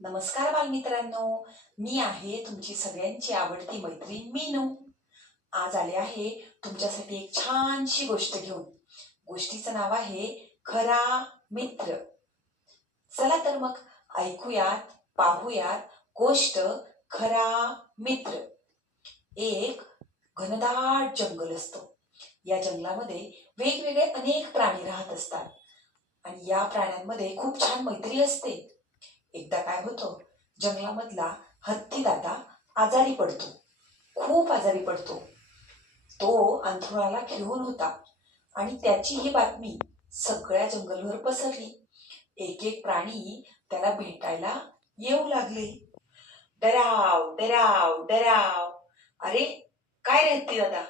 नमस्कार बालमित्रांनो. मी आहे तुमची सगळ्यांची आवडती मैत्रीण मीनू. आज आले आहे तुमच्यासाठी एक छानशी गोष्ट घेऊन. गोष्टीचं नाव आहे खरा मित्र. चला तर मग ऐकूयात पाहूयात गोष्ट खरा मित्र. एक घनदाट जंगल असतो. या जंगलामध्ये वेगवेगळे अनेक प्राणी राहत असतात. आणि या प्राण्यांमध्ये खूप छान मैत्री असते. एकदा काय होतं? जंगलामधला हत्ती दादा आजारी पडतो. खूप आजारी पडतो. तो अंथरुणाला खिळून होता. आणि त्याची ही बातमी सगळ्या जंगलभर पसरली. एक एक प्राणी त्याला भेटायला येऊ लागले. डराव डराव डराव. अरे काय रे हत्ती दादा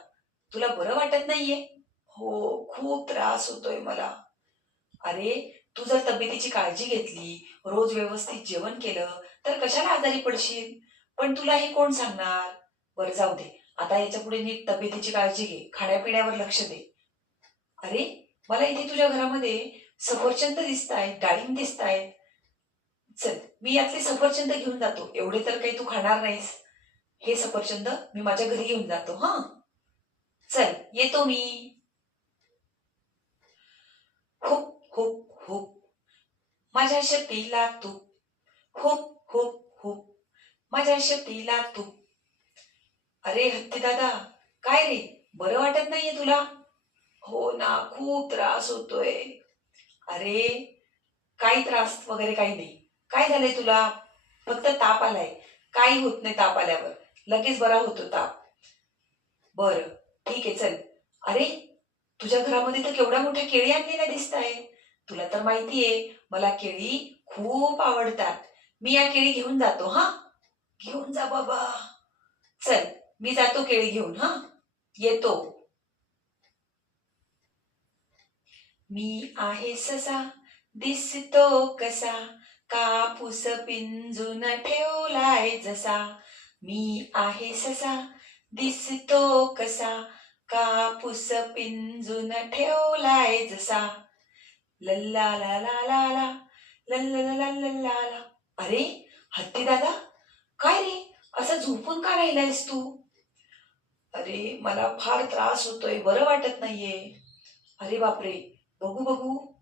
तुला बरं वाटत नाहीये? हो खूप त्रास होतोय मला. अरे तू जर तब्येतीची काळजी घेतली रोज व्यवस्थित जेवण केलं तर कशाला आजारी पडशील? पण तुला हे कोण सांगणार? बरं जाऊ दे. आता याच्यापुढे नीट तब्येतीची काळजी घे. खाण्यापिण्यावर लक्ष दे. अरे मला इथे तुझ्या घरामध्ये सफरचंद दिसत आहेत डाळिंब दिसत आहेत चल मी यातले सफरचंद घेऊन जातो. एवढे तर काही तू खाणार नाहीस. हे सफरचंद मी माझ्या घरी घेऊन जातो हा? चल येतो मी. खूप खूप हुप. माझ्या शक्तीला तू हुप हुप हुप. माझ्या शक्तीला तू अरे हत्ती दादा काय रे? बरं वाटत नाहीये तुला? हो ना खूप त्रास होतोय. अरे काही त्रास वगैरे काही नाही. काय झालंय तुला? फक्त ताप आलाय. काही होत नाही ताप आल्यावर. लगेच बरा होतो ताप. बर ठीक आहे चल. अरे तुझ्या घरामध्ये तर केवढ्या मोठ्या केळी आणलेल्या दिसत आहे तुला तर माहितीये मला केळी खूप आवडतात. मी या केळी घेऊन जातो हा? घेऊन जा बाबा. चल मी जातो केळी घेऊन हा? येतो. मी आहे ससा दिसतो कसा? कापूस पिंजून ठेवलाय जसा. मी आहे ससा दिसतो कसा? कापूस पिंजून ठेवलाय जसा. लल्ला ला ला ला ला लल्ला ला अरे हत्ती दादा काय रे? असं झोपून का राहिलायस तू? अरे मला फार त्रास होतोय बरं वाटत नाहीये. अरे बापरे बघू बघू.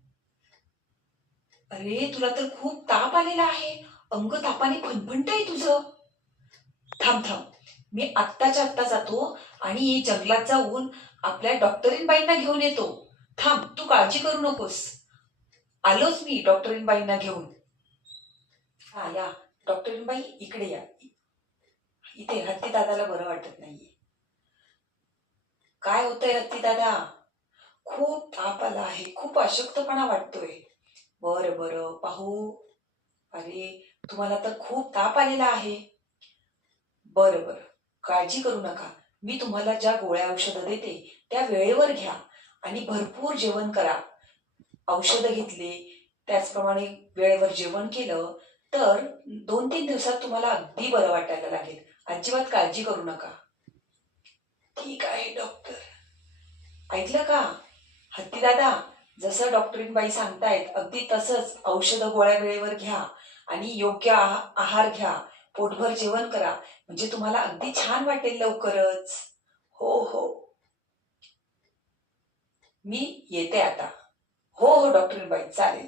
अरे तुला तर खूप ताप आलेला आहे. अंग तापाने आहे तुझं. थांब थांब. मी आत्ताच्या आत्ता जातो आणि जंगलात जाऊन आपल्या डॉक्टरीन बाईंना घेऊन येतो. थांब तू काळजी करू नकोस. आलोच मी डॉक्टरीनबाईंना घेऊन. हा या. डॉक्टरीनबाई इकडे या. इथे हत्ती दादाला बरं वाटत नाहीये. काय होतंय हत्ती दादा? खूप ताप आला आहे. खूप अशक्तपणा वाटतोय. बरं बरं. पाहू. अरे तुम्हाला तर खूप ताप आलेला आहे. बरं बरं. काळजी करू नका. मी तुम्हाला ज्या गोळ्या औषधं देते त्या वेळेवर घ्या आणि भरपूर जेवण करा. औषधं घेतले त्याचप्रमाणे वेळेवर जेवण केलं तर दोन तीन दिवसात तुम्हाला अगदी बरं वाटायला लागेल. अजिबात काळजी करू नका. ठीक आहे डॉक्टर. ऐकलं का? हत्ती दादा जसं डॉक्टरीन बाई सांगतायत अगदी तसंच औषधं गोळ्या वेळेवर घ्या आणि योग्य आहार घ्या. पोटभर जेवण करा. म्हणजे तुम्हाला अगदी छान वाटेल लवकरच. हो हो. मी येते आता हो हो डॉक्टर बाई चालेल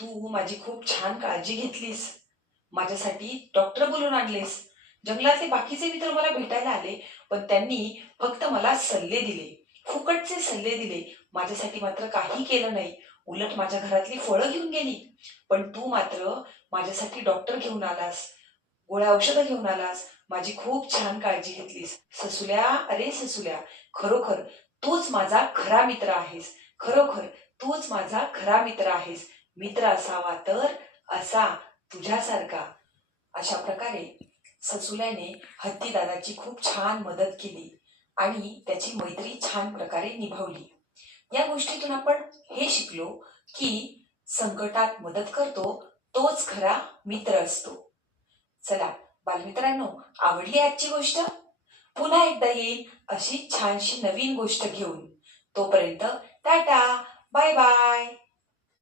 तू माझी खूप छान काळजी घेतलीस. माझ्यासाठी डॉक्टर बोलून आणलेस. जंगलाचे बाकीचे मित्र मला भेटायला आले पण त्यांनी फक्त मला सल्ले दिले. फुकटचे सल्ले दिले. माझ्यासाठी मात्र काही केलं नाही. उलट माझ्या घरातली फळं घेऊन गेली. पण तू मात्र माझ्यासाठी डॉक्टर घेऊन आलास. गोळ्या औषधं घेऊन आलास. माझी खूप छान काळजी घेतलीस. ससुल्या अरे ससुल्या खरोखर तूच माझा खरा मित्र आहेस. खरोखर तूच माझा खरा मित्र आहेस. मित्र असावा तर असा तुझ्यासारखा. अशा प्रकारे ससुल्याने हत्तीदादाची खूप छान मदत केली आणि त्याची मैत्री छान प्रकारे निभावली. या गोष्टीतून आपण हे शिकलो की संकटात मदत करतो तोच खरा मित्र असतो. चला बालमित्रांनो आवडली आजची गोष्ट? पुन्हा एकदा येईल अशी छानशी नवीन गोष्ट घेऊन. तोपर्यंत टाटा बाय बाय.